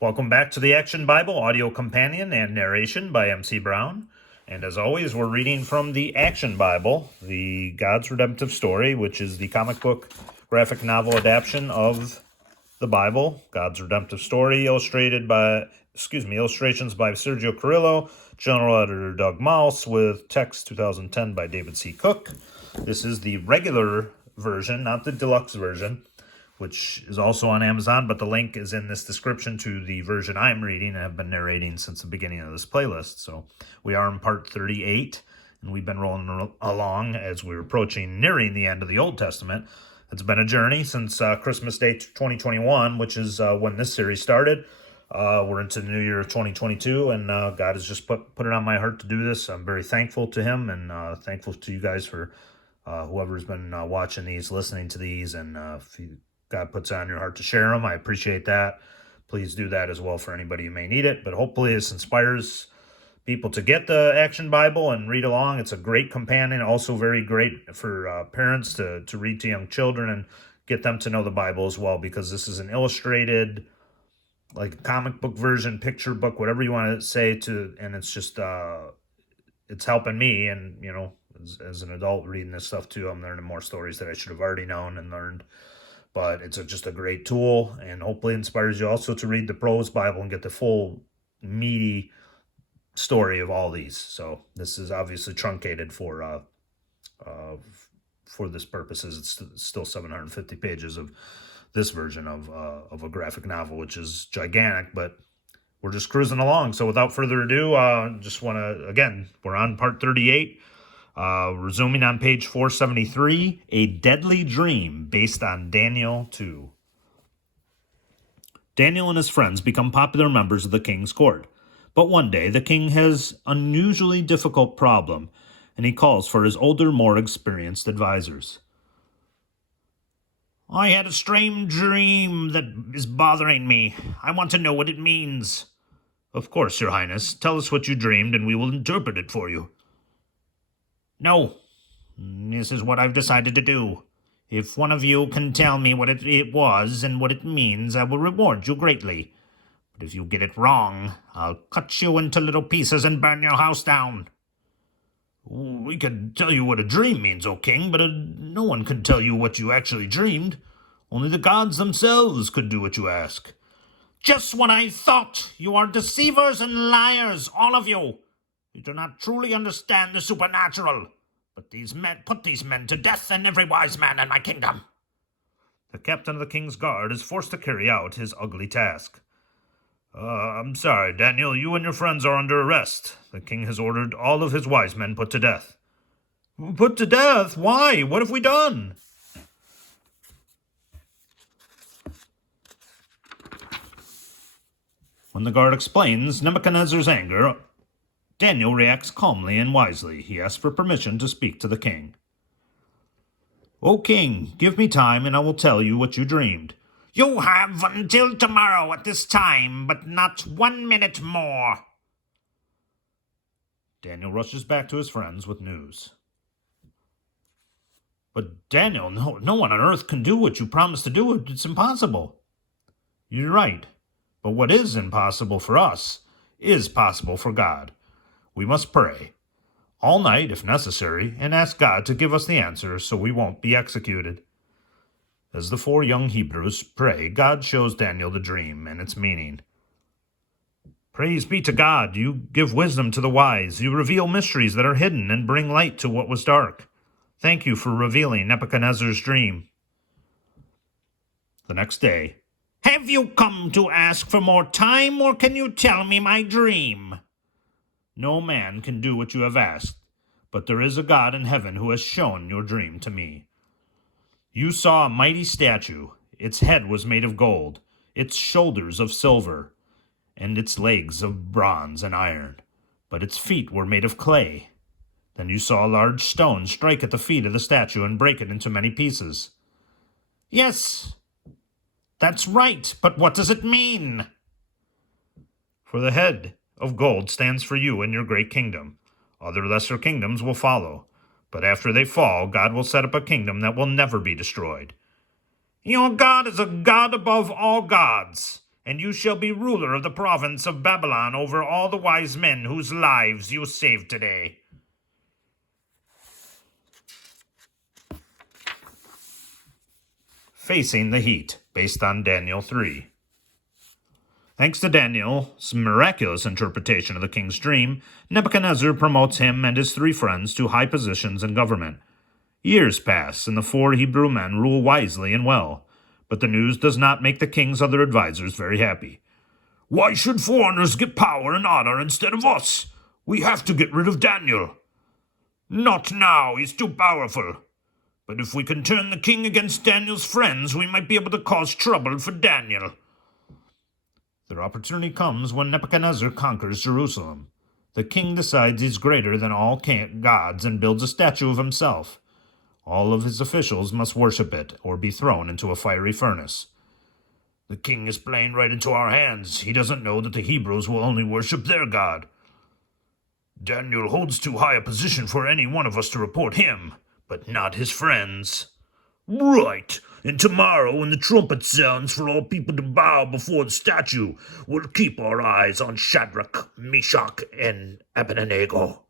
Welcome back to the Action Bible Audio Companion and Narration by MC Brown. And as always, we're reading from the Action Bible, the God's Redemptive Story, which is the comic book graphic novel adaptation of the Bible. God's Redemptive Story, illustrations by Sergio Carrillo, general editor Doug Mouse, with text 2010 by David C. Cook. This is the regular version, not the deluxe version, which is also on Amazon, but the link is in this description to the version I'm reading and have been narrating since the beginning of this playlist. So we are in part 38, and we've been rolling along as we're nearing the end of the Old Testament. It's been a journey since Christmas Day 2021, which is when this series started. We're into the new year of 2022, and God has just put it on my heart to do this. I'm very thankful to Him, and thankful to you guys for whoever's been watching these, listening to these, and if God puts it on your heart to share them, I appreciate that. Please do that as well for anybody who may need it. But hopefully this inspires people to get the Action Bible and read along. It's a great companion, also very great for parents to read to young children and get them to know the Bible as well, because this is an illustrated, like comic book version, picture book, whatever you want to say, and it's just, it's helping me. And, you know, as an adult reading this stuff too, I'm learning more stories that I should have already known and learned. But it's just a great tool, and hopefully inspires you also to read the prose Bible and get the full, meaty story of all these. So this is obviously truncated for this purposes. It's still 750 pages of this version of a graphic novel, which is gigantic, but we're just cruising along. So without further ado, just want to, again, we're on part 38. Resuming on page 473, A Deadly Dream, based on Daniel 2. Daniel and his friends become popular members of the king's court. But one day, the king has an unusually difficult problem, and he calls for his older, more experienced advisors. I had a strange dream that is bothering me. I want to know what it means. Of course, your highness. Tell us what you dreamed, and we will interpret it for you. No, this is what I've decided to do. If one of you can tell me what it was and what it means, I will reward you greatly. But if you get it wrong, I'll cut you into little pieces and burn your house down. We could tell you what a dream means, O king, but no one can tell you what you actually dreamed. Only the gods themselves could do what you ask. Just what I thought! You are deceivers and liars, all of you! You do not truly understand the supernatural, but put these men to death and every wise man in my kingdom. The captain of the king's guard is forced to carry out his ugly task. I'm sorry, Daniel, you and your friends are under arrest. The king has ordered all of his wise men put to death. Put to death? Why? What have we done? When the guard explains Nebuchadnezzar's anger, Daniel reacts calmly and wisely. He asks for permission to speak to the king. O king, give me time and I will tell you what you dreamed. You have until tomorrow at this time, but not 1 minute more. Daniel rushes back to his friends with news. But Daniel, no one on earth can do what you promised to do. It's impossible. You're right. But what is impossible for us is possible for God. We must pray, all night if necessary, and ask God to give us the answer so we won't be executed. As the 4 young Hebrews pray, God shows Daniel the dream and its meaning. Praise be to God, you give wisdom to the wise, you reveal mysteries that are hidden and bring light to what was dark. Thank you for revealing Nebuchadnezzar's dream. The next day, have you come to ask for more time, or can you tell me my dream? No man can do what you have asked, but there is a God in heaven who has shown your dream to me. You saw a mighty statue. Its head was made of gold, its shoulders of silver, and its legs of bronze and iron, but its feet were made of clay. Then you saw a large stone strike at the feet of the statue and break it into many pieces. Yes, that's right, but what does it mean? For the head of gold stands for you and your great kingdom. Other lesser kingdoms will follow, but after they fall, God will set up a kingdom that will never be destroyed. Your God is a God above all gods, and you shall be ruler of the province of Babylon over all the wise men whose lives you saved today. Facing the Heat, based on Daniel 3. Thanks to Daniel's miraculous interpretation of the king's dream, Nebuchadnezzar promotes him and his 3 friends to high positions in government. Years pass, and the 4 Hebrew men rule wisely and well, but the news does not make the king's other advisors very happy. "Why should foreigners get power and honor instead of us? We have to get rid of Daniel." "Not now, he's too powerful. But if we can turn the king against Daniel's friends, we might be able to cause trouble for Daniel." Their opportunity comes when Nebuchadnezzar conquers Jerusalem. The king decides he's greater than all gods and builds a statue of himself. All of his officials must worship it or be thrown into a fiery furnace. "The king is playing right into our hands. He doesn't know that the Hebrews will only worship their god. Daniel holds too high a position for any one of us to report him, but not his friends." "Right. And tomorrow, when the trumpet sounds for all people to bow before the statue, we'll keep our eyes on Shadrach, Meshach, and Abednego."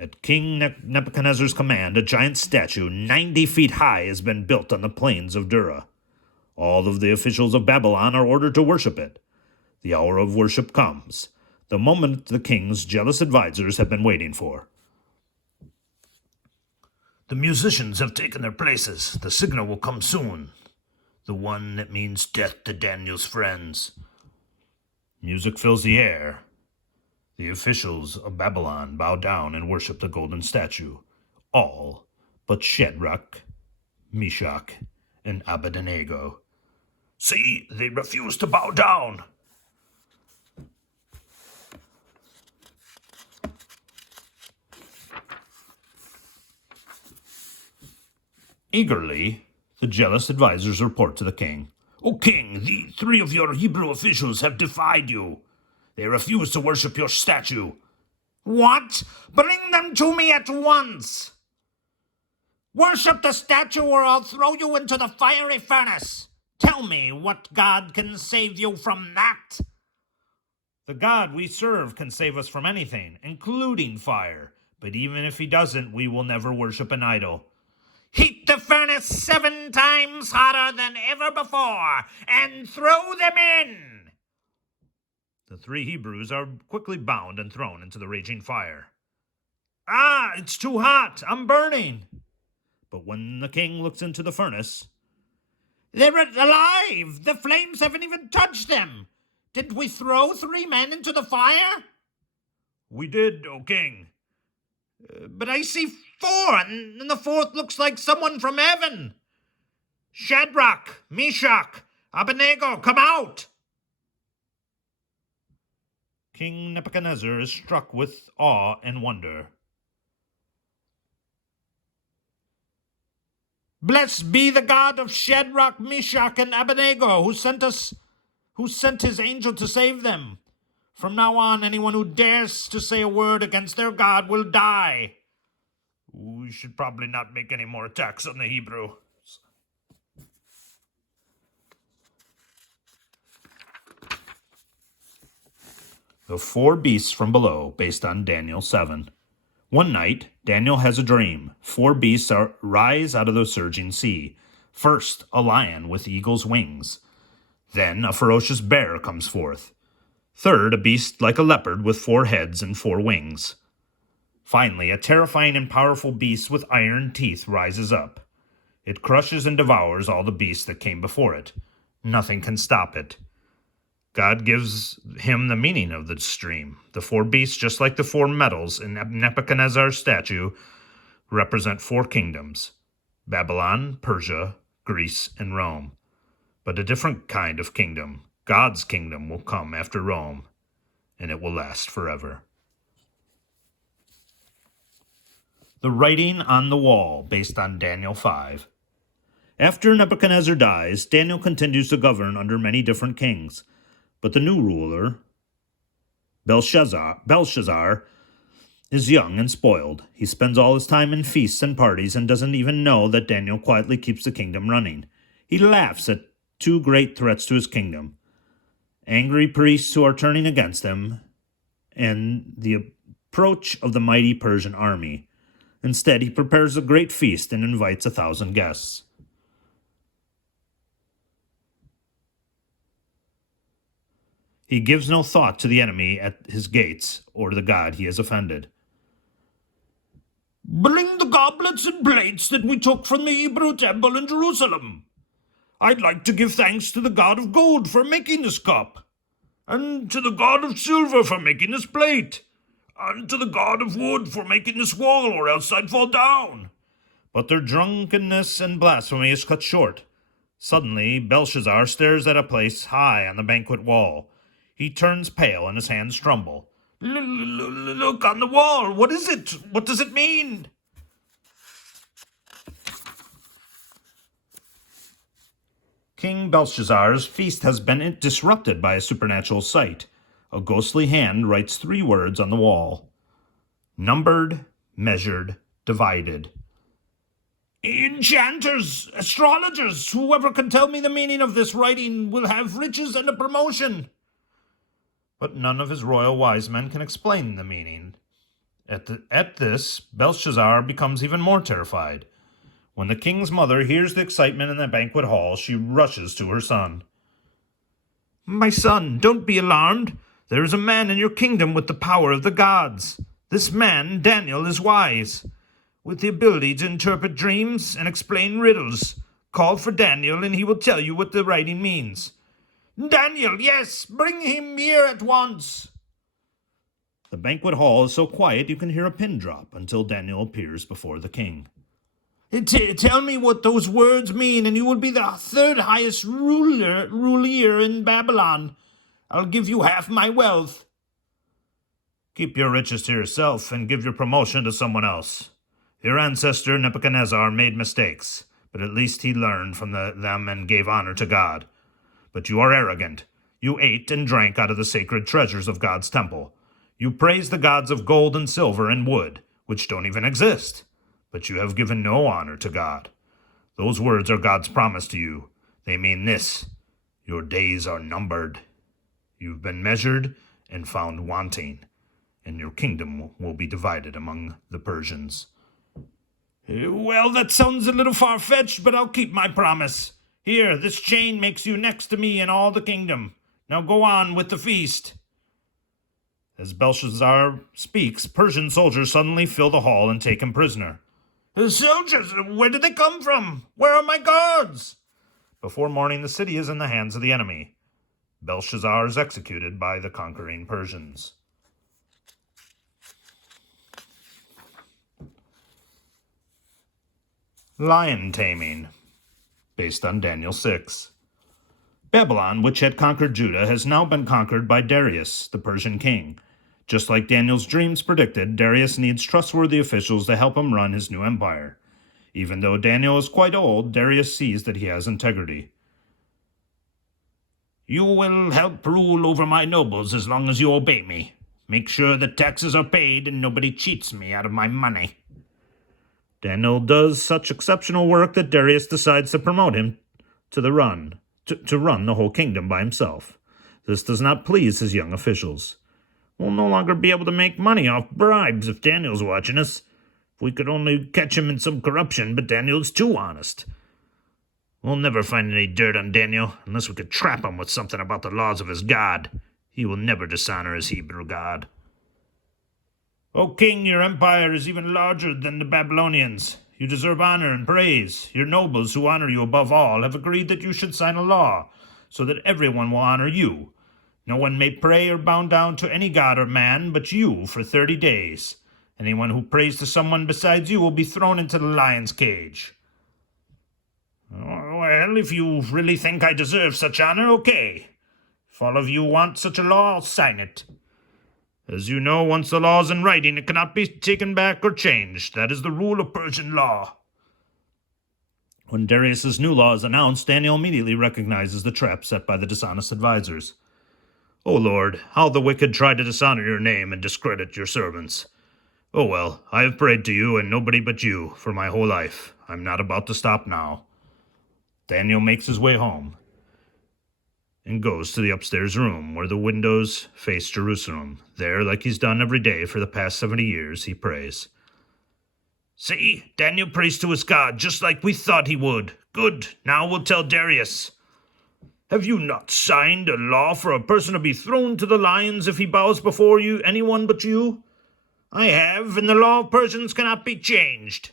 At King Nebuchadnezzar's command, a giant statue 90 feet high has been built on the plains of Dura. All of the officials of Babylon are ordered to worship it. The hour of worship comes, the moment the king's jealous advisors have been waiting for. "The musicians have taken their places. The signal will come soon. The one that means death to Daniel's friends." Music fills the air. The officials of Babylon bow down and worship the golden statue. All but Shadrach, Meshach, and Abednego. "See, they refuse to bow down." Eagerly, the jealous advisors report to the king. "O king, the 3 of your Hebrew officials have defied you. They refuse to worship your statue." "What? Bring them to me at once." "Worship the statue or I'll throw you into the fiery furnace. Tell me what God can save you from that." "The God we serve can save us from anything, including fire. But even if he doesn't, we will never worship an idol." "Heat the furnace 7 times hotter than ever before, and throw them in." The 3 Hebrews are quickly bound and thrown into the raging fire. "Ah, it's too hot! I'm burning!" But when the king looks into the furnace, "They're alive! The flames haven't even touched them! Didn't we throw 3 men into the fire?" "We did, O king." "But I see 4, and the 4th looks like someone from heaven." "Shadrach, Meshach, Abednego, come out!" King Nebuchadnezzar is struck with awe and wonder. "Blessed be the God of Shadrach, Meshach, and Abednego, who sent his angel to save them. From now on, anyone who dares to say a word against their God will die." We should probably not make any more attacks on the Hebrews. The 4 beasts from below, based on Daniel 7. One night, Daniel has a dream. 4 beasts rise out of the surging sea. First, a lion with eagle's wings. Then, a ferocious bear comes forth. Third, a beast like a leopard with 4 heads and 4 wings. Finally, a terrifying and powerful beast with iron teeth rises up. It crushes and devours all the beasts that came before it. Nothing can stop it. God gives him the meaning of this dream. The 4 beasts, just like the 4 metals in Nebuchadnezzar's statue, represent 4 kingdoms: Babylon, Persia, Greece, and Rome. But a different kind of kingdom, God's kingdom, will come after Rome, and it will last forever. The Writing on the Wall, based on Daniel 5. After Nebuchadnezzar dies, Daniel continues to govern under many different kings. But the new ruler, Belshazzar, is young and spoiled. He spends all his time in feasts and parties and doesn't even know that Daniel quietly keeps the kingdom running. He laughs at two great threats to his kingdom: angry priests who are turning against him, and the approach of the mighty Persian army. Instead, he prepares a great feast and invites 1,000 guests. He gives no thought to the enemy at his gates or to the God he has offended. Bring the goblets and plates that we took from the Hebrew temple in Jerusalem. I'd like to give thanks to the God of gold for making this cup, and to the God of silver for making this plate, and to the God of wood for making this wall, or else I'd fall down. But their drunkenness and blasphemy is cut short. Suddenly, Belshazzar stares at a place high on the banquet wall. He turns pale and his hands tremble. Look on the wall. What is it? What does it mean? King Belshazzar's feast has been disrupted by a supernatural sight. A ghostly hand writes 3 words on the wall: numbered, measured, divided. Enchanters, astrologers, whoever can tell me the meaning of this writing will have riches and a promotion. But none of his royal wise men can explain the meaning. At this, Belshazzar becomes even more terrified. When the king's mother hears the excitement in the banquet hall, she rushes to her son. My son, don't be alarmed. There is a man in your kingdom with the power of the gods. This man, Daniel, is wise, with the ability to interpret dreams and explain riddles. Call for Daniel, and he will tell you what the writing means. Daniel, yes, bring him here at once. The banquet hall is so quiet you can hear a pin drop until Daniel appears before the king. Tell me what those words mean, and you will be the 3rd highest ruler in Babylon. I'll give you half my wealth. Keep your riches to yourself and give your promotion to someone else. Your ancestor Nebuchadnezzar made mistakes, but at least he learned from them and gave honor to God. But you are arrogant. You ate and drank out of the sacred treasures of God's temple. You praise the gods of gold and silver and wood, which don't even exist. But you have given no honor to God. Those words are God's promise to you. They mean this: your days are numbered. You've been measured and found wanting, and your kingdom will be divided among the Persians. Well, that sounds a little far-fetched, but I'll keep my promise. Here, this chain makes you next to me in all the kingdom. Now go on with the feast. As Belshazzar speaks, Persian soldiers suddenly fill the hall and take him prisoner. Soldiers, where did they come from? Where are my guards? Before morning, the city is in the hands of the enemy. Belshazzar is executed by the conquering Persians. Lion taming, based on Daniel 6. Babylon, which had conquered Judah, has now been conquered by Darius, the Persian king. Just like Daniel's dreams predicted, Darius needs trustworthy officials to help him run his new empire. Even though Daniel is quite old, Darius sees that he has integrity. You will help rule over my nobles as long as you obey me. Make sure that taxes are paid and nobody cheats me out of my money. Daniel does such exceptional work that Darius decides to promote him to run the whole kingdom by himself. This does not please his young officials. We'll no longer be able to make money off bribes if Daniel's watching us. If we could only catch him in some corruption, but Daniel's too honest. We'll never find any dirt on Daniel unless we could trap him with something about the laws of his God. He will never dishonor his Hebrew God. O king, your empire is even larger than the Babylonians. You deserve honor and praise. Your nobles, who honor you above all, have agreed that you should sign a law so that everyone will honor you. No one may pray or bow down to any god or man but you for 30 days. Anyone who prays to someone besides you will be thrown into the lion's cage. Well, if you really think I deserve such honor, okay. If all of you want such a law, I'll sign it. As you know, once the law is in writing, it cannot be taken back or changed. That is the rule of Persian law. When Darius's new law is announced, Daniel immediately recognizes the trap set by the dishonest advisors. O Lord, how the wicked try to dishonor your name and discredit your servants. Oh well, I have prayed to you and nobody but you for my whole life. I'm not about to stop now. Daniel makes his way home. and goes to the upstairs room where the windows face Jerusalem. There, like he's done every day for the past 70 years, he prays. See, Daniel prays to his God just like we thought he would. Good, now we'll tell Darius. Have you not signed a law for a person to be thrown to the lions if he bows before you, anyone but you? I have, and the law of Persians cannot be changed.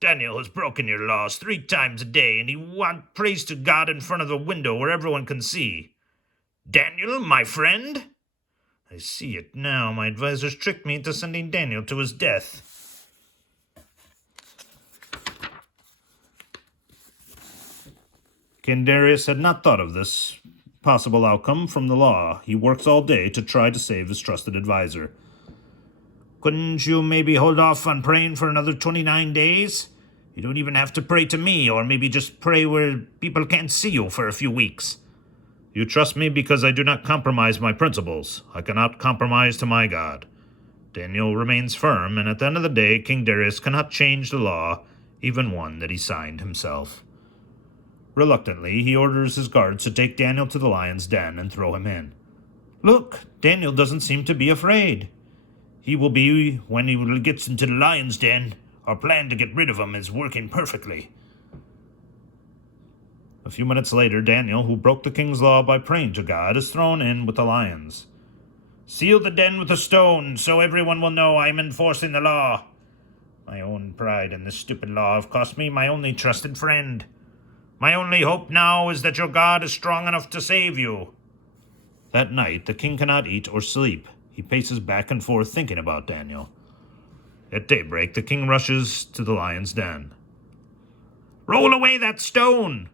Daniel has broken your laws 3 times a day, and he prays to God in front of the window where everyone can see. Daniel, my friend? I see it now. My advisors tricked me into sending Daniel to his death. King Darius had not thought of this possible outcome from the law. He works all day to try to save his trusted advisor. Couldn't you maybe hold off on praying for another 29 days? You don't even have to pray to me, or maybe just pray where people can't see you for a few weeks. You trust me because I do not compromise my principles. I cannot compromise to my God. Daniel remains firm, and at the end of the day, King Darius cannot change the law, even one that he signed himself. Reluctantly, he orders his guards to take Daniel to the lion's den and throw him in. Look, Daniel doesn't seem to be afraid. He will be when he gets into the lion's den. Our plan to get rid of him is working perfectly. A few minutes later, Daniel, who broke the king's law by praying to God, is thrown in with the lions. Seal the den with a stone, so everyone will know I am enforcing the law. My own pride and this stupid law have cost me my only trusted friend. My only hope now is that your God is strong enough to save you. That night, the king cannot eat or sleep. He paces back and forth thinking about Daniel. At daybreak, the king rushes to the lion's den. Roll away that stone!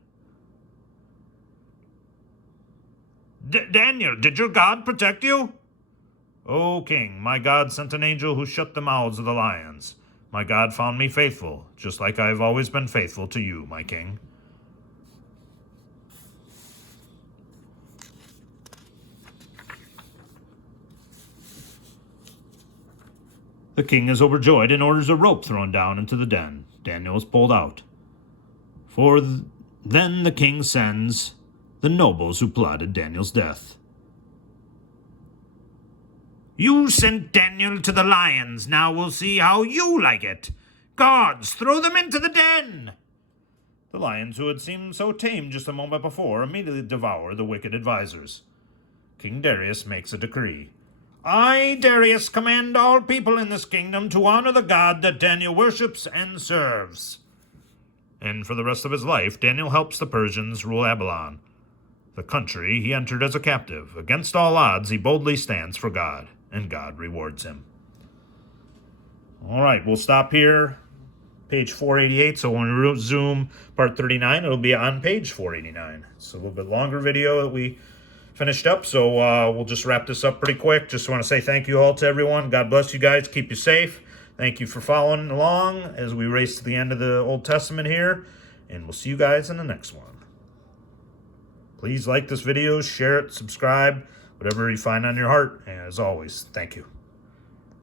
Daniel, did your God protect you? O king, my God sent an angel who shut the mouths of the lions. My God found me faithful, just like I have always been faithful to you, my king. The king is overjoyed and orders a rope thrown down into the den. Daniel is pulled out. Then the king sends the nobles who plotted Daniel's death. You sent Daniel to the lions. Now we'll see how you like it. Guards, throw them into the den! The lions, who had seemed so tame just a moment before, immediately devour the wicked advisors. King Darius makes a decree. I, Darius, command all people in this kingdom to honor the God that Daniel worships and serves. And for the rest of his life, Daniel helps the Persians rule Babylon, the country he entered as a captive. Against all odds, he boldly stands for God, and God rewards him. All right, we'll stop here. Page 488, so when we resume part 39, it'll be on page 489. It's a little bit longer video that we finished up, so we'll just wrap this up pretty quick. Just want to say thank you all to everyone. God bless you guys. Keep you safe. Thank you for following along as we race to the end of the Old Testament here, and we'll see you guys in the next one. Please like this video, share it, subscribe, whatever you find on your heart. And as always, thank you.